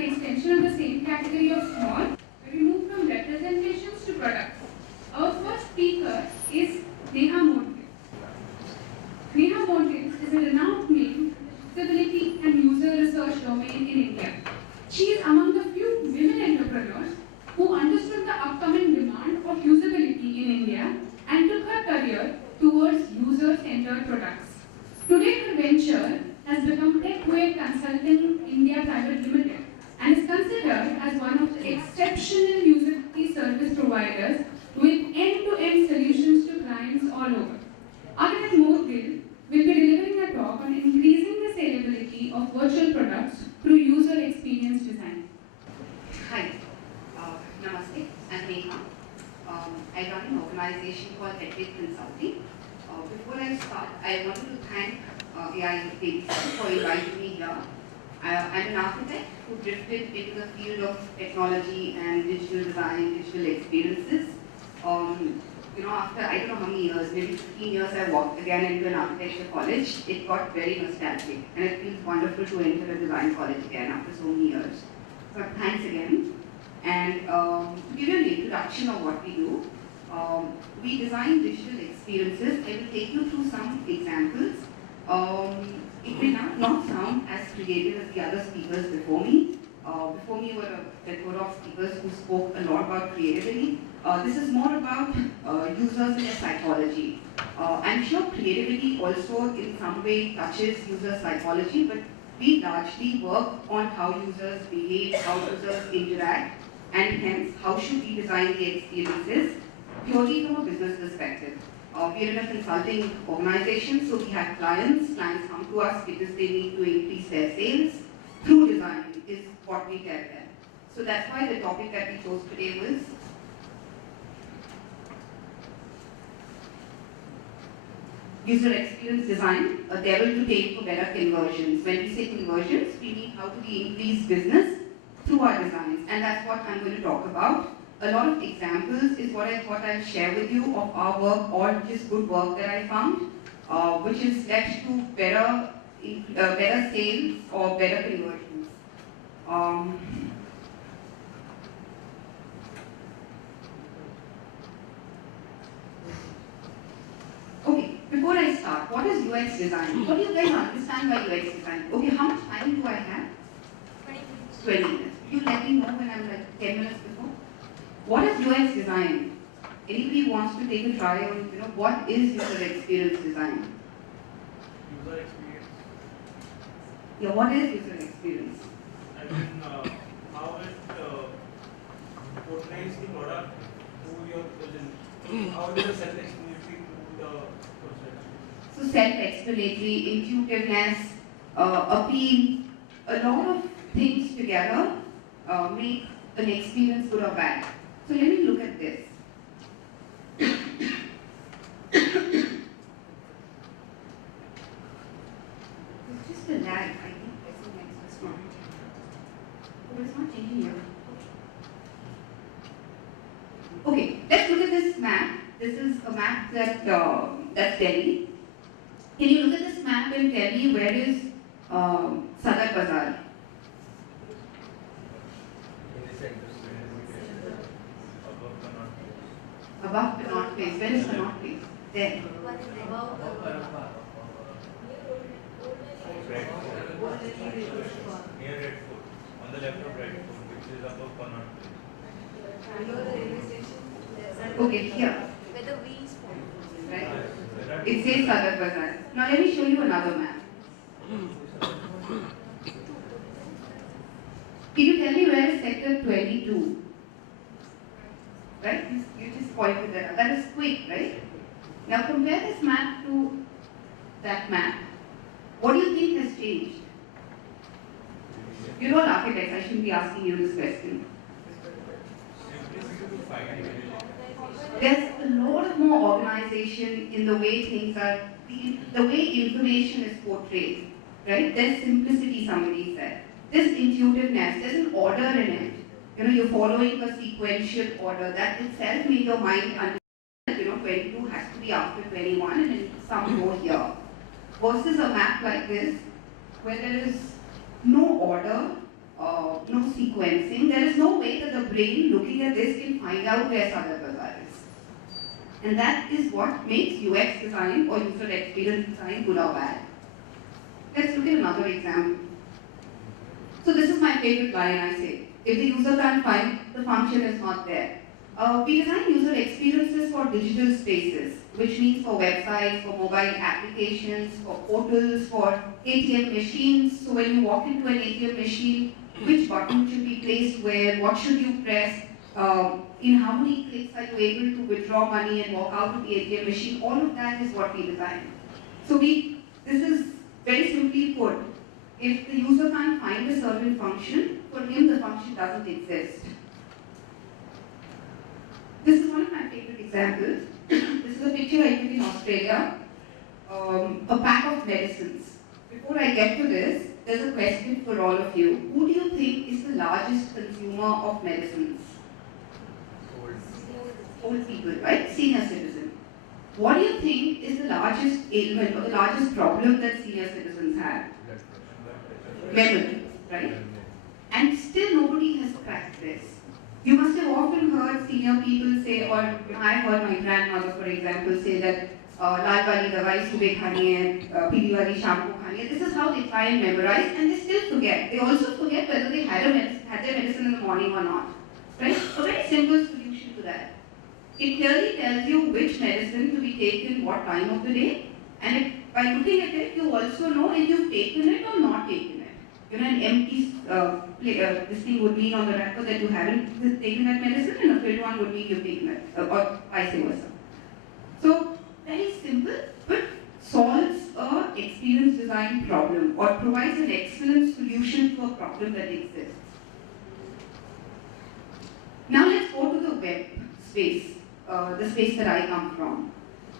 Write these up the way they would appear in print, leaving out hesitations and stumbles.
an extension of the same category of small, we move from representations to products. Our first speaker is Neha Montes. Neha Montes is a renowned name in the usability and user research domain in India. She is among the few women entrepreneurs who understood the upcoming demand of usability in India and took her career towards user-centered products. Today, her venture has become TechWave Consulting India Private Limited and is considered as one of the exceptional usability service providers with end-to-end solutions to clients all over. Agarwal Morgil will be delivering a talk on increasing the scalability of virtual products through user experience design. Hi, Namaste, I'm Neha. I run an organization called TechWave Consulting. Before I start, I wanted to thank AI for inviting me here. I'm an architect who drifted into the field of technology and digital design, digital experiences. After I don't know how many years, maybe 15 years, I walked again into an architecture college. It got very nostalgic, and it feels wonderful to enter a design college again after so many years. So thanks again. And to give you an introduction of what we do, we design digital experiences. I will take you through some examples. It may not sound as creative as the other speakers before me. Before me were a plethora of speakers who spoke a lot about creativity. This is more about users and their psychology. I'm sure creativity also in some way touches user psychology, but we largely work on how users behave, how users interact, and hence how should we design the experiences purely from a business perspective. We are in a consulting organization, so we have clients. Clients come to us because they need to increase their sales through design is what we tell them. So that's why the topic that we chose today was user experience design, a devil to take for better conversions. When we say conversions, we mean how do we increase business through our designs, and that's what I'm going to talk about. A lot of examples is what I thought I'd share with you of our work or just good work that I found, which has led to better sales or better conversions. Okay, before I start, what is UX design? What do you guys understand by UX design? Okay, how much time do I have? 20 minutes. You let me know when I'm like 10 minutes before. What is UX design? Anybody wants to take a try on, what is user experience design? User experience. Yeah, what is user experience? I mean, how it portrays the product to your vision. How it is self-explanatory to the process. So self-explanatory, intuitiveness, appeal, a lot of things together make an experience good or bad. So let me look at this. There's just a lag, I think pressing next is not. Oh, it's not changing here. Okay, let's look at this map. This is a map that that's Delhi. Can you look at this map and tell me where is Sadar Bazaar? Above Connaught Place. Where is Connaught Place? There. Near Red Fort. On the left of Red Fort, which is above Connaught Place. Okay, here. Where the V is formed. Right? It says Sadar Bazaar. Now let me show you another map. Can you tell me where is sector 22? Right? You just pointed that out. That is quick, right? Now compare this map to that map. What do you think has changed? You're all architects, I shouldn't be asking you this question. There's a lot more organization in the way things are, the way information is portrayed, right? There's simplicity, somebody said. There's intuitiveness, there's an order in it. You're following a sequential order. That itself made your mind understand that, 22 has to be after 21 and then some more here. Versus a map like this, where there is no order, no sequencing. There is no way that the brain looking at this can find out where Sagar Bazaar is. And that is what makes UX design or user experience design good or bad. Let's look at another example. So this is my favorite line I say. If the user can't find, the function is not there. We design user experiences for digital spaces, which means for websites, for mobile applications, for portals, for ATM machines. So when you walk into an ATM machine, which button should be placed where, what should you press, in how many clicks are you able to withdraw money and walk out of the ATM machine, all of that is what we design. So this is very simply put, if the user can't find a certain function, for him the function doesn't exist. This is one of my favorite examples. This is a picture I took in Australia, a pack of medicines. Before I get to this, there's a question for all of you. Who do you think is the largest consumer of medicines? Old people, right? Senior citizen. What do you think is the largest ailment or the largest problem that senior citizens have? Memory, right? And still nobody has cracked this. You must have often heard senior people say, or I heard my grandmother, for example, say that लाल वाली दवाई सुबह खानी है, पीली वाली शाम को खानी है. This is how they try and memorize, and they still forget. They also forget whether they had their medicine in the morning or not. Right? A very simple solution to that. It clearly tells you which medicine to be taken what time of the day, and by looking at it, you also know if you've taken it or not taken it. You know, an empty this thing would mean on the wrapper that you haven't taken that medicine, and a filled one would mean you've taken it, or vice versa. So, very simple, but solves a experience design problem or provides an excellent solution to a problem that exists. Now let's go to the web space, the space that I come from.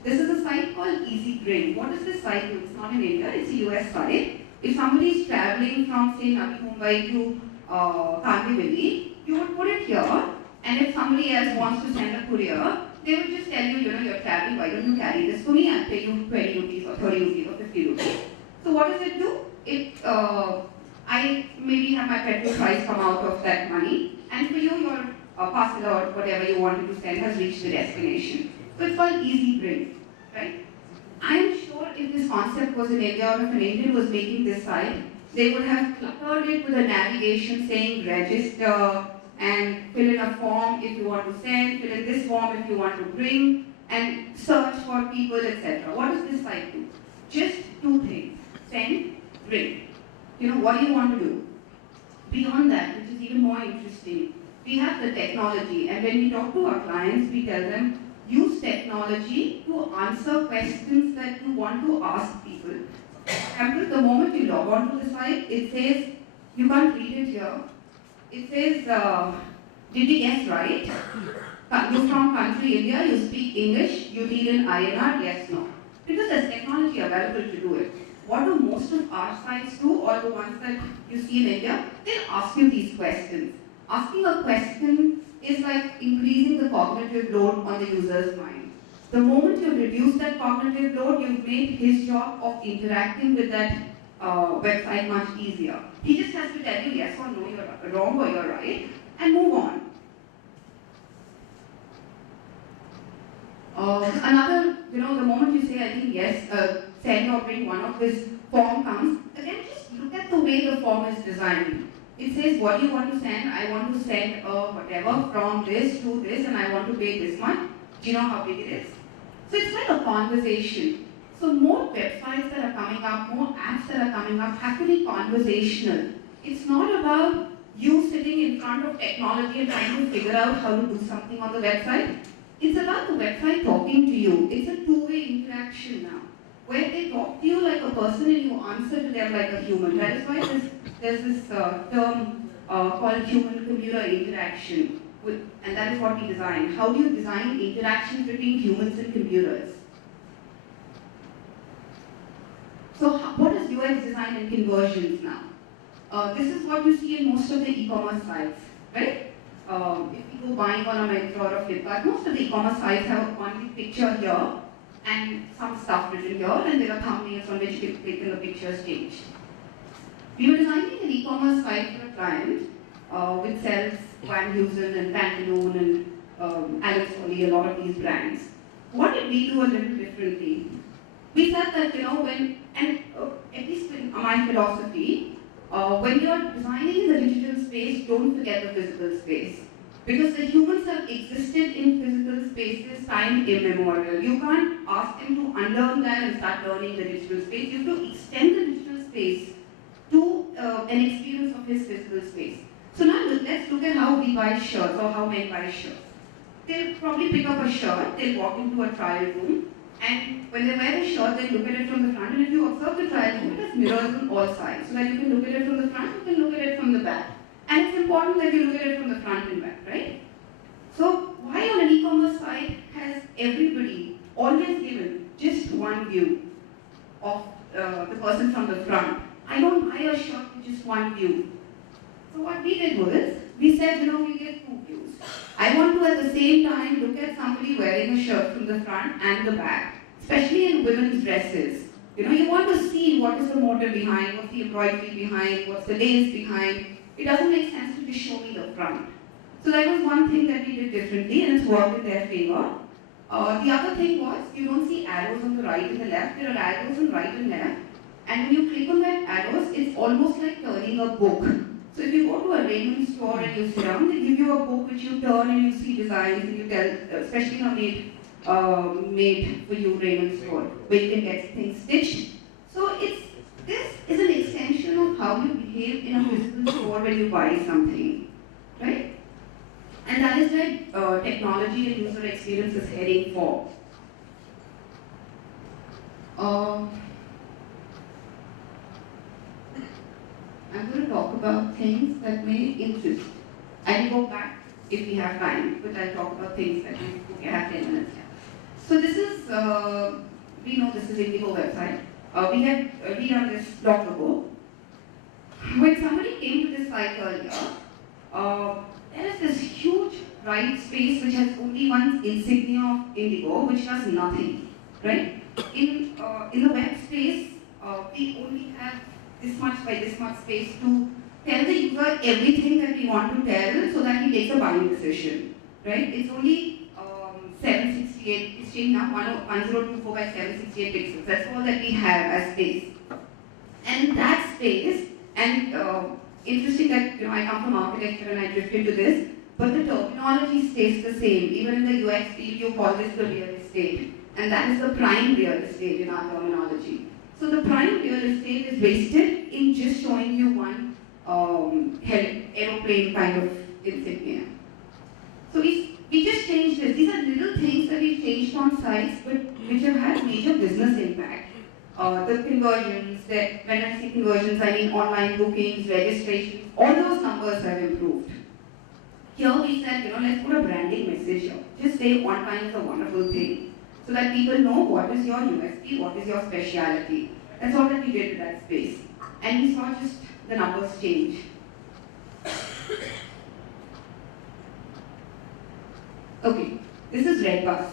This is a site called EasyBring. What does this site do? It's not in India, it's a US site. If somebody is traveling from, say, Navi Mumbai to Kandivali, you would put it here, and if somebody else wants to send a courier, they would just tell you, you're traveling, why don't you carry this for me? I'll pay you 20 rupees or 30 rupees or 50 rupees. So what does it do? I maybe have my petrol price come out of that money, and for you, your parcel or whatever you wanted to send has reached the destination. So it's called EasyBring, right? I'm sure if this concept was in India or if an Indian was making this site, they would have cluttered it with a navigation saying register and fill in a form if you want to send, fill in this form if you want to bring, and search for people, etc. What does this site do? Just two things: send, bring. You know, what do you want to do? Beyond that, which is even more interesting, we have the technology, and when we talk to our clients, we tell them, use technology to answer questions that you want to ask people. For example, the moment you log on to the site, it says, you can't read it here. It says, did we guess right? You're from country India, you speak English, you deal in INR, yes, no. Because there's technology available to do it. What do most of our sites do, or the ones that you see in India? They'll ask you these questions. Asking a question is like increasing the cognitive load on the user's mind. The moment you reduce that cognitive load, you've made his job of interacting with that website much easier. He just has to tell you yes or no, you're wrong or you're right, and move on. Another, the moment you say, I think yes, send or bring, one of this form comes, again just look at the way the form is designed. It says, what do you want to send? I want to send whatever from this to this, and I want to pay this much. Do you know how big it is? So it's like a conversation. So more websites that are coming up, more apps that are coming up have to be conversational. It's not about you sitting in front of technology and trying to figure out how to do something on the website. It's about the website talking to you. It's a two-way interaction now, where they talk to you like a person and you answer to them like a human. That is why there's this term called human-computer interaction, and that is what we design. How do you design interactions between humans and computers? So what is UX design and conversions now? This is what you see in most of the e-commerce sites, right? If you go buying on a Myntra or a Flipkart, most of the e-commerce sites have only picture here and some stuff written here, and there are thumbnails on which you can click and the picture is changed. We were designing an e-commerce site for a client which sells Van Heusen and Pantaloon and Alex Foley, a lot of these brands. What did we do a little differently? We said that, at least in my philosophy, when you're designing in the digital space, don't forget the physical space. Because the humans have existed in physical spaces time immemorial. You can't ask them to unlearn that and start learning the digital space. You have to extend the digital space to an experience of his physical space. So now let's look at how we buy shirts or how men buy shirts. They'll probably pick up a shirt, they'll walk into a trial room, and when they wear the shirt, they look at it from the front, and if you observe the trial room, it has mirrors on all sides, so that you can look at it from the front, you can look at it from the back. And it's important that you look at it from the front and back, right? So why on an e-commerce site has everybody always given just one view of the person from the front? I don't buy a shirt with just one view. So what we did was, we said, we get two views. I want to at the same time look at somebody wearing a shirt from the front and the back, especially in women's dresses. You want to see what is the motive behind, what's the embroidery behind, what's the lace behind. It doesn't make sense to just show me the front. So that was one thing that we did differently, and it's worked in their favor. The other thing was, you don't see arrows on the right and the left, there are arrows on right and left. And when you click on that arrows, it's almost like turning a book. So if you go to a Raymond store and you sit down, they give you a book which you turn and you see designs and you tell, especially in a made for you Raymond store, where you can get things stitched. So this is an extension of how you behave in a physical store when you buy something, right? And that is where technology and user experience is heading for. I'm going to talk about things that may interest. I will go back if we have time, but I'll talk about things that we have 10 minutes here. So this is, we know this is Indigo website. We had redone this long ago. When somebody came to this site earlier, there is this huge right space which has only one insignia of Indigo, which does nothing, right? In the web space, we only have this much by this much space to tell the user everything that we want to tell so that he takes a buying decision, right? It's only 768, it's changed now, 1024 by 768 pixels. That's all that we have as space. And that space, and interesting that I come from architecture and I drifted to this, but the terminology stays the same. Even in the UX field, you call this the real estate. And that is the prime real estate in our terminology. So the prime real estate is wasted in just showing you one aeroplane kind of insignia. So we just changed this. These are little things that we've changed on sites, but which have had major business impact. The conversions, that when I say conversions, I mean online bookings, registrations, all those numbers have improved. Here we said, let's put a branding message here. Just say one time is a wonderful thing, so that people know what is your USP, what is your speciality. That's all that we did with that space. And we saw just the numbers change. Okay, this is Redbus.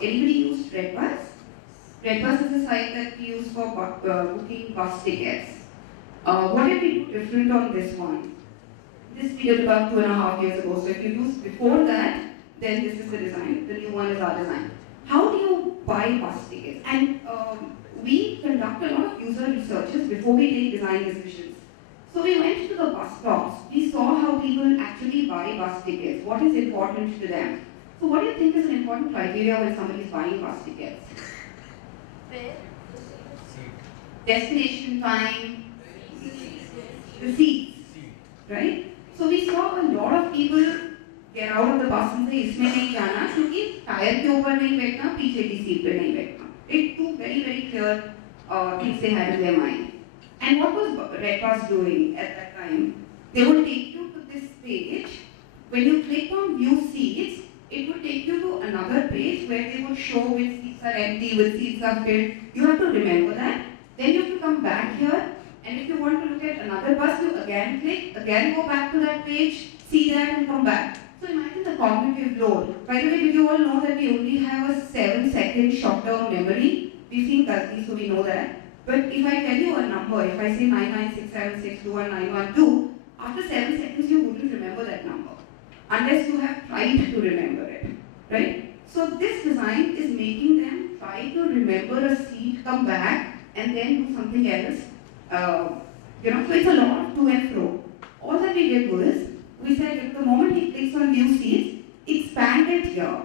Anybody used Redbus? Redbus is a site that we use for booking bus tickets. What did we do different on this one? This we did about 2.5 years ago. So if you used before that, then this is the design. The new one is our design. How do you buy bus tickets? And we conduct a lot of user researches before we take design decisions. So we went to the bus stops. We saw how people actually buy bus tickets. What is important to them? So what do you think is an important criteria when somebody is buying bus tickets? Where? Destination time, the seats, right? So we saw a lot of people get out of the bus and say, इसमें नहीं जाना क्योंकि tyre के ऊपर नहीं बैठना, पीछे की सीट पे नहीं बैठना. It two very clear things they had in their mind. And what was Redbus doing at that time? They would take you to this page. When you click on view seats, it would take you to another page where they would show which seats are empty, which seats are filled. You have to remember that. Then you have to come back here, and if you want to look at another bus, you again click, again go back to that page, see that and come back. So imagine the cognitive load. By the way, did you all know that we only have a 7-second short-term memory? We've seen Kalki, so we know that. But if I tell you a number, if I say 99676219112, after 7 seconds you wouldn't remember that number unless you have tried to remember it, right? So this design is making them try to remember a seat, come back, and then do something else. So it's a lot of to and fro. All that we did was, we said if the moment he clicks on new seats, expand it here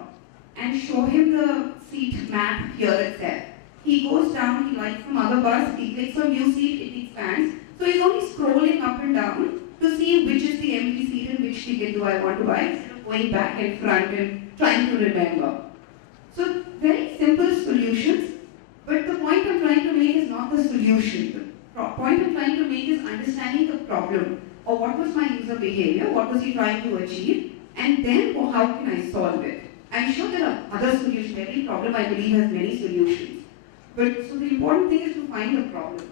and show him the seat map here itself. He goes down, he likes some other bus, he clicks on new seat, it expands. So he's only scrolling up and down to see which is the empty seat and which ticket do I want to buy, instead of going back and front and trying to remember. So very simple solutions, but the point I'm trying to make is not the solution. The point I'm trying to make is understanding the problem, or what was my user behavior, what was he trying to achieve, and then how can I solve it. I'm sure there are other solutions. Every problem I believe has many solutions. But so the important thing is to find the problem.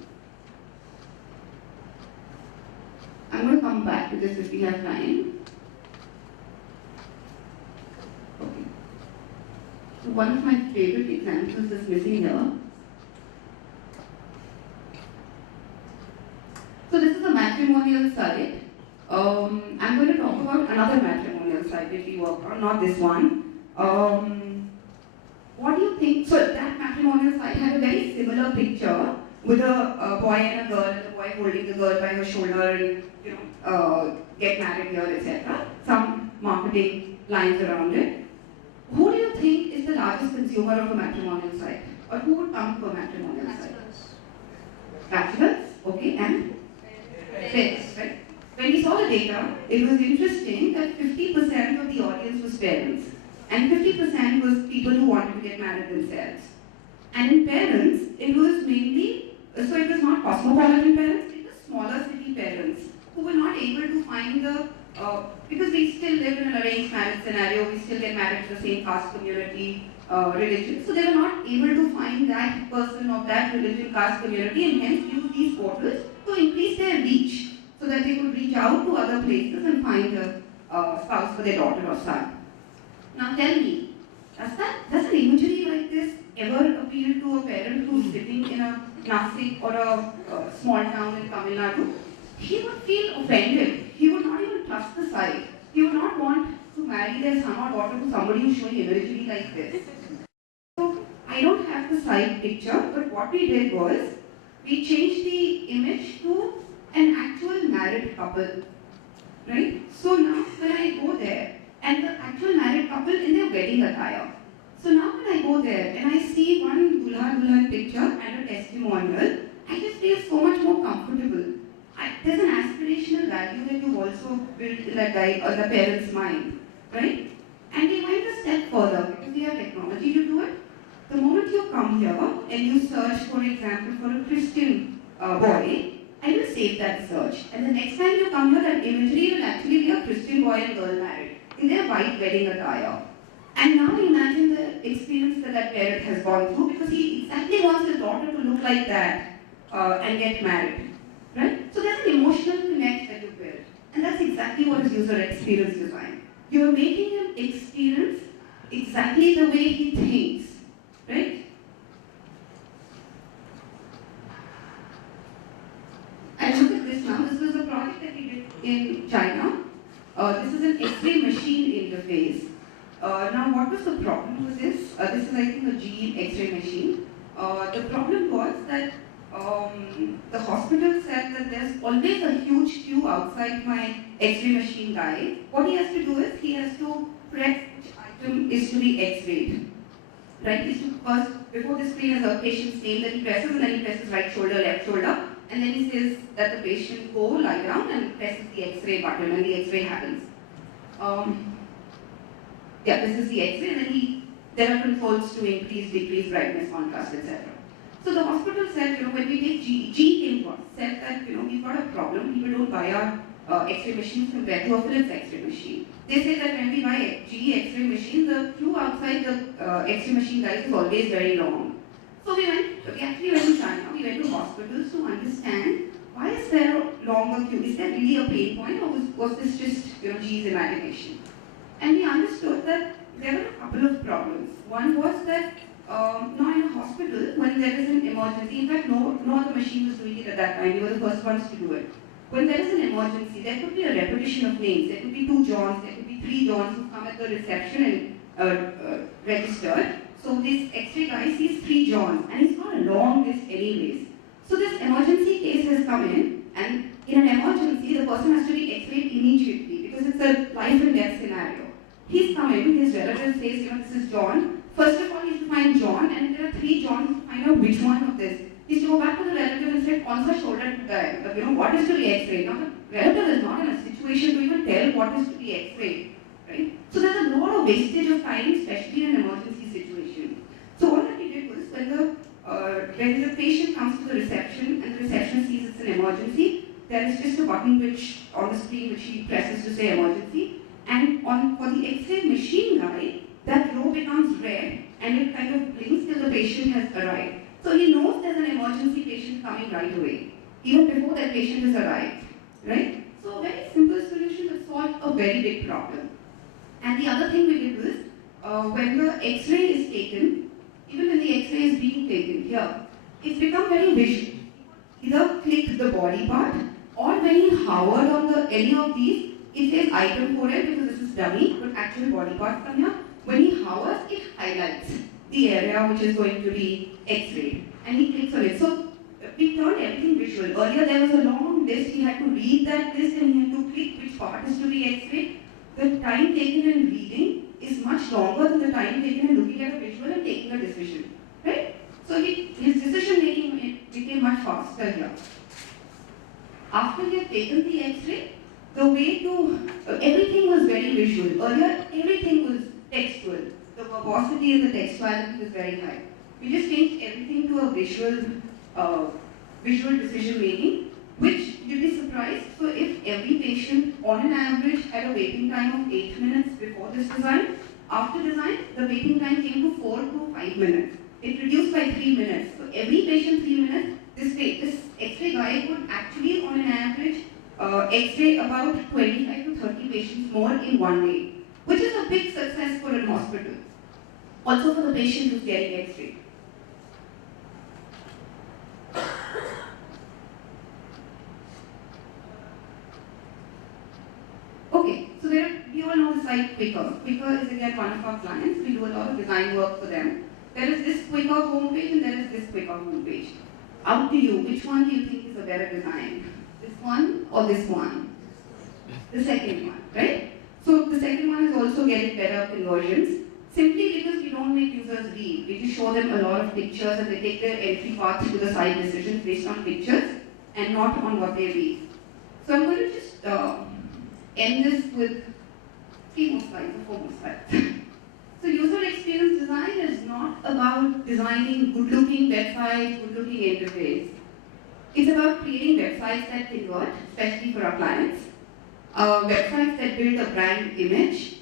I'm going to come back to this if we have time. Okay. So one of my favorite examples is missing here. So this is a matrimonial site. I'm going to talk about another matrimonial site that we worked on, not this one. What do you think? So that matrimonial site had a very similar picture with a boy and a girl, and the boy holding the girl by her shoulder and get married here, etc. Some marketing lines around it. Who do you think is the largest consumer of a matrimonial site? Or who would come to a matrimonial site? Bachelors, okay, and parents, right? When we saw the data, it was interesting that 50% of the audience was parents, and 50% was people who wanted to get married themselves. And in parents, it was mainly, so it was not cosmopolitan parents, it was smaller city parents who were not able to find the, because we still live in an arranged marriage scenario, we still get married to the same caste, community, religion. So they were not able to find that person of that religion, caste, community, and hence use these portals to increase their reach so that they could reach out to other places and find a spouse for their daughter or son. Now tell me, does an imagery like this ever appeal to a parent who's living in a Nasik or a small town in Tamil Nadu? He would feel offended. He would not even trust the site. He would not want to marry their son or daughter to somebody who's showing imagery like this. So I don't have the site picture, but what we did was, we changed the image to an actual married couple, right? So now when I go there, and the actual married couple in their wedding attire. So now when I go there and I see one dulha-dulhan picture and a testimonial, I just feel so much more comfortable. There's an aspirational value that you've also built in that guy or the parent's mind, right? And we went a step further because we have technology to do it. The moment you come here and you search, for example, for a Christian boy, I will save that search. And the next time you come here, that imagery will actually be a Christian boy and girl married in their white wedding attire. And now imagine the experience that that parent has gone through, because he exactly wants his daughter to look like that and get married, right? So there's an emotional connect that you build. And that's exactly what is user experience design. You're making him experience exactly the way he thinks, right? And look at this now. This was a project that we did in China. This is an X-ray machine interface. Now, what was the problem with this? This is, I think, a GE X-ray machine. The problem was that the hospital said that there's always a huge queue outside my X-ray machine guy. What he has to do is, he has to press which item is to be X-rayed. Right? He's to first, before the screen is a patient's name that he presses, and then he presses right shoulder, left shoulder, and then he says that the patient go lie down and presses the X-ray button, and the X-ray happens. Yeah, this is the X-ray, and then there are controls to increase, decrease brightness, contrast, etc. So the hospital said, when we take GE came to us, said that, we've got a problem. People don't buy our X-ray machines compared to a Philips X-ray machine. They say that when we buy a GE X-ray machine, the queue outside the X-ray machine guys is always very long. So we actually went to China. We went to hospitals to understand, why is there a longer queue? Is there really a pain point, or was this just GE's imagination? And we understood that there were a couple of problems. One was that Now in a hospital, when there is an emergency, in fact, no other machine was doing it at that time. We were the first ones to do it. When there is an emergency, there could be a repetition of names. There could be 2 Johns, there could be 3 Johns who come at the reception and register. So this X-ray guy sees 3 Johns, and he's got a long list anyways. So this emergency case has come in, and in an emergency, the person has to be X-rayed immediately because it's a life and death scenario. He's come in, his relative says, this is John. First of all, he has to find John, and if there are 3 Johns, to find out which one of this. He has to go back to the relative and say, "Kaun sa shoulder to die? What is to be X-rayed?" Now the relative is not in a situation to even tell what is to be X-rayed, right? So there's a lot of wastage of time, especially in an emergency situation. So what we did was, when the patient comes to the reception and the reception sees it's an emergency, there is just a button which on the screen which he presses to say emergency, and for the X-ray machine guy, that row becomes red and it kind of blinks till the patient has arrived. So he knows there's an emergency patient coming right away, even before that patient has arrived, right? So a very simple solution that solved a very big problem. And the other thing we did was, when the X-ray is taken, even when the X-ray is being taken here, it's become very visual. Either click the body part, or when he hovered on any of these, it says item coded because this is dummy, but actual body parts come here. When he hovers, it highlights the area which is going to be X-rayed, and he clicks on it. So we turned everything visual. Earlier there was a long list, he had to read that list and he had to click which part is to be X-rayed. The time taken in reading is much longer than the time taken in looking at a visual and taking a decision, right? So his decision making became much faster here. After he had taken the X-ray, everything was very visual. Earlier, everything was textual. The verbosity and the textuality was very high. We just changed everything to a visual decision making, which you'll be surprised. So if every patient on an average had a waiting time of 8 minutes before this design, after design, the waiting time came to 4 to 5 minutes. It reduced by 3 minutes. So every patient 3 minutes, this X-ray guy could actually on an average X-ray about 25 to 30 patients more in one day, which is a big success for a hospital. Also for the patient who's getting X-ray. Okay, so we all know the site Quikr. Quikr is again one of our clients. We do a lot of design work for them. There is this Quikr homepage and there is this Quikr homepage. Up to you, which one do you think is a better design? This one or this one? The second one, right? So the second one is also getting better conversions, simply because we don't make users read. We just show them a lot of pictures and they take their entry paths to the site decisions based on pictures and not on what they read. So I'm going to just end this with 3 more slides or 4 more slides. So user experience design is not about designing good-looking websites, good-looking interface. It's about creating websites that convert, especially for our clients. Websites that build a brand image.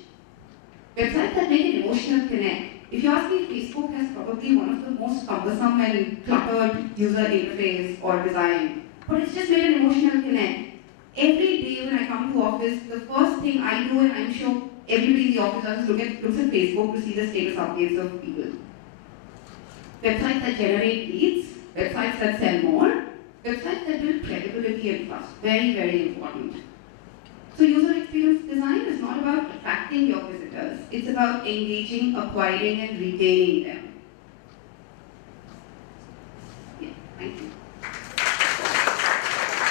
Websites that make an emotional connect. If you ask me, Facebook has probably one of the most cumbersome and cluttered user interface or design. But it's just made an emotional connect. Every day when I come to office, the first thing I do, and I'm sure everybody in the office does, looks at Facebook to see the status updates of people. Websites that generate leads, websites that sell more, websites that build credibility and trust. Very, very important. So user experience design is not about attracting your visitors. It's about engaging, acquiring, and retaining them.